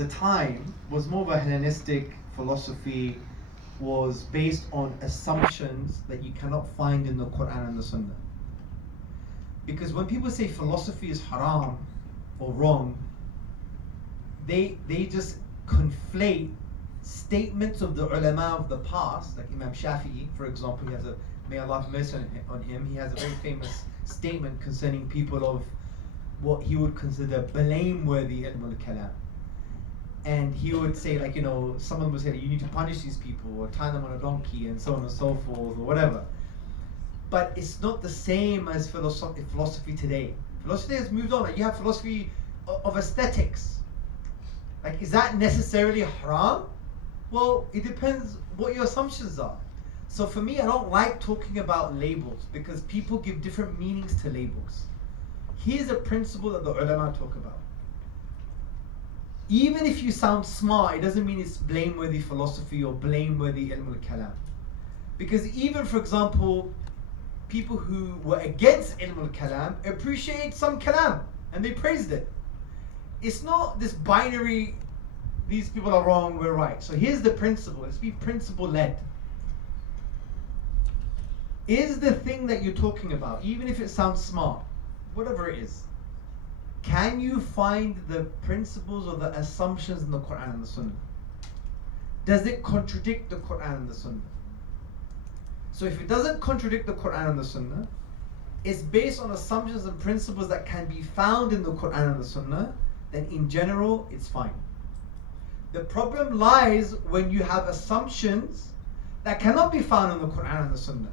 the time was more of a Hellenistic philosophy, was based on assumptions that you cannot find in the Quran and the Sunnah. Because when people say philosophy is haram or wrong, they just conflate statements of the ulama of the past, like Imam Shafi'i, for example. He has a, may Allah have mercy on him, he has a very famous statement concerning people of what he would consider blameworthy ilm al-kalam. And he would say, like, you know, someone would say, you need to punish these people or tie them on a donkey and so on and so forth or whatever. But it's not the same as philosophy today. Philosophy has moved on. Like, you have philosophy of aesthetics. Like, is that necessarily haram? Well, it depends what your assumptions are. So for me, I don't like talking about labels because people give different meanings to labels. Here's a principle that the ulama talk about. Even if you sound smart, it doesn't mean it's blameworthy philosophy or blameworthy ilm al-kalam. Because even, for example, people who were against ilm al-kalam appreciate some kalam and they praised it. It's not this binary, these people are wrong, we're right. So here's the principle. Let's be principle-led. Is the thing that you're talking about, even if it sounds smart, whatever it is, can you find the principles or the assumptions in the Quran and the Sunnah? Does it contradict the Quran and the Sunnah? So if it doesn't contradict the Quran and the Sunnah, it's based on assumptions and principles that can be found in the Quran and the Sunnah, then in general, it's fine. The problem lies when you have assumptions that cannot be found in the Quran and the Sunnah.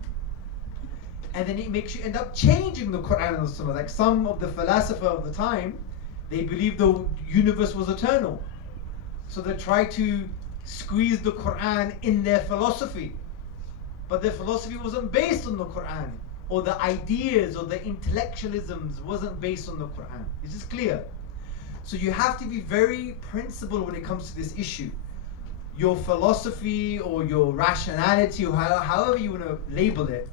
And then it makes you end up changing the Quran and the Sunnah. Like some of the philosophers of the time, they believed the universe was eternal. So they try to squeeze the Quran in their philosophy. But their philosophy wasn't based on the Quran, or the ideas or the intellectualisms wasn't based on the Quran. It's just clear. So you have to be very principled when it comes to this issue. Your philosophy or your rationality, or however you want to label it,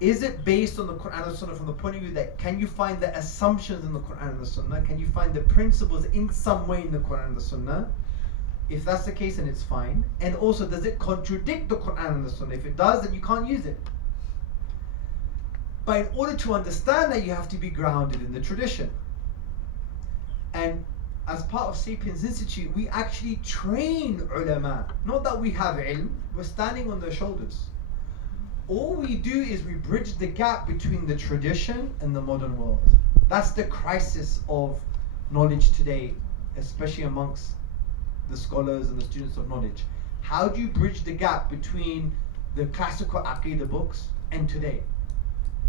is it based on the Quran and the Sunnah from the point of view that can you find the assumptions in the Quran and the Sunnah? Can you find the principles in some way in the Quran and the Sunnah? If that's the case, then it's fine. And also, does it contradict the Quran and the Sunnah? If it does, then you can't use it. But in order to understand that, you have to be grounded in the tradition. And as part of Sapiens Institute, we actually train ulama. Not that we have ilm, we're standing on their shoulders. All we do is we bridge the gap between the tradition and the modern world. That's the crisis of knowledge today, especially amongst the scholars and the students of knowledge. How do you bridge the gap between the classical Aqidah books and today?